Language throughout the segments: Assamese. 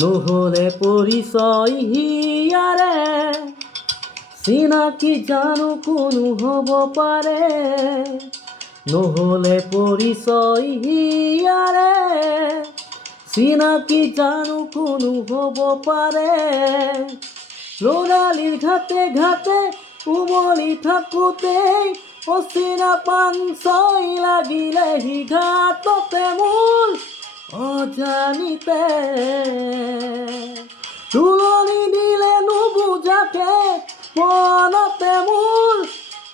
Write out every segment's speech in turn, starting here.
নহলে পৰিচয় হিয়াৰে চিনাকি জানো কোনো হ'ব পাৰে নহলে পৰিচয় হিয়াৰে চিনাকি জানো কোনো হ'ব পাৰে ল'ৰালিৰ ঘাটে ঘাটে উমলি থাকোঁতেই অচিনা পাঞ্চই লাগিলেহি ঘাটতে মোৰ অজানিতে তুলনি দিলে নুবুজাকে মনতে মোৰ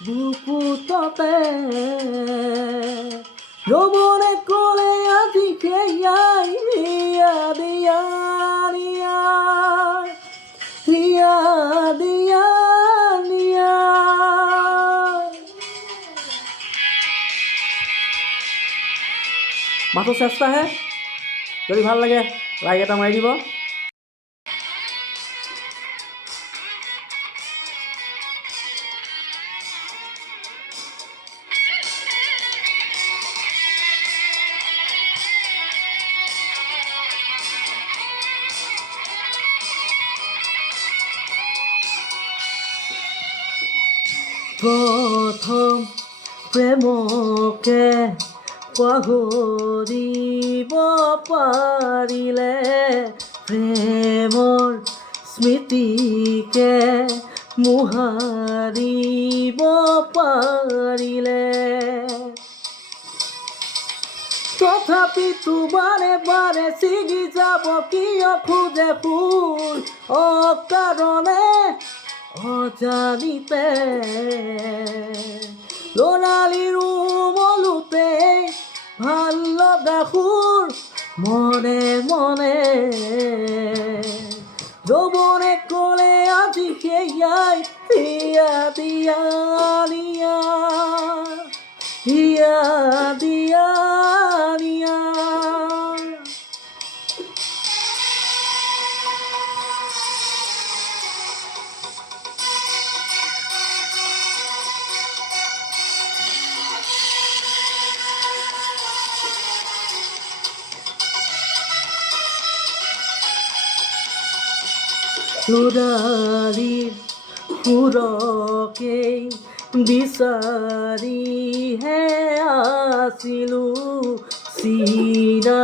বুকুততে যৌৱনে ক'লে আজি সেয়াই হিয়া দিয়া নিয়া হিয়া দিয়া নিয়া মাথো চেষ্টাহে যদি ভাল লাগে লাইক এটা মাৰি দিব প্ৰথম প্ৰেমকে পাহৰিব পাৰিলে প্ৰেমৰ স্মৃতিকে মোহাৰিব পাৰিলে তথাপিতো বাৰে বাৰে ছিগি যাব কিয় খোজে ফুল অকাৰণে অজানিতে ল'ৰালিৰ উমলোতে ভাল লগা সুৰ মনে মনে যৌৱনে ক'লে আজি সেয়াই হিয়া দিয়া নিয়া হিয়া দিয়া নিয়া ল'ৰালিৰ সুৰকেই বিচাৰিহে আছিলোঁ চিনা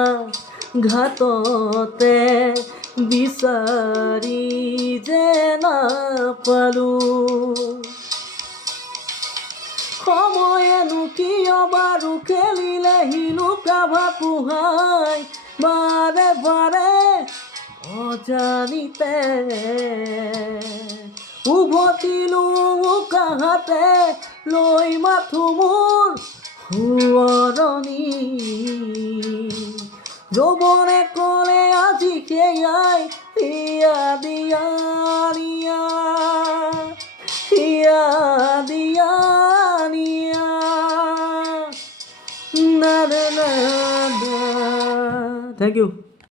ঘাটতে বিচাৰি যে নাপালোঁ সময়েনো কিয় বাৰু খেলিলেহি লুকা ভাপুহাই বাৰে বাৰে অজানিতে উভতিলোঁ কাহাতে লৈ মাথো মোৰ সোঁৱৰণি যৌৱনে ক'লে আজি সেয়াই হিয়া দিয়া নিয়া হিয়া দিয়া নিয়া না না না। Thank you.